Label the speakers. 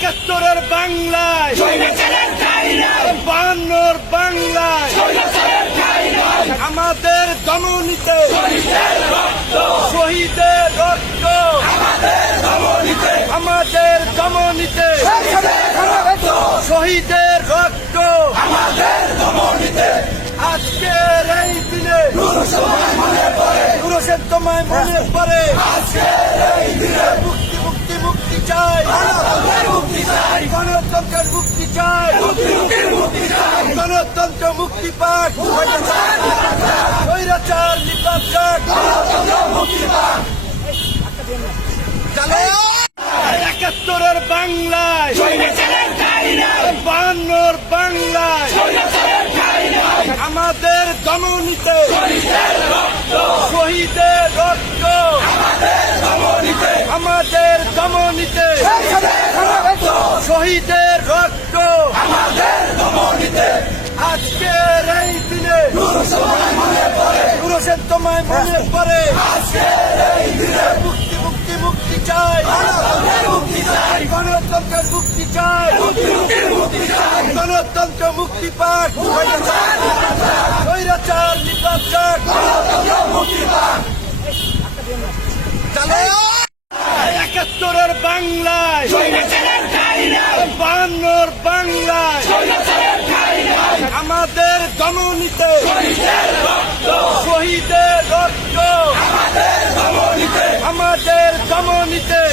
Speaker 1: একাত্তরের বাংলায়। বান্নর বাংলায়। আমাদের দমনিতে। শহীদের রক্ত। আমাদের দমনিতে। শহীদের রক্ত। আজকের এই দিনে। পুরুষের তোমায় মনে পড়ে। মুক্তি গণতন্ত্রের মুক্তি চাই। গণতন্ত্র মুক্তি পাক। একাত্তরের বাংলায়। বান্নর বাংলায়। আমাদের দমনিতে। শহীদের রক্ত। আমাদের দমনিতে। পুরুষের তোমায় মনে পড়ে। মুক্তি মুক্তি মুক্তি চাই। গণতন্ত্রের মুক্তি চাই। গণতন্ত্র মুক্তি পাক। স্বৈরাচার চালো একাত্তরের বাংলায়। বান্নর বাংলায়। আমাদের দমনিতে শহীদের রক্ত আমাদের দমনিতে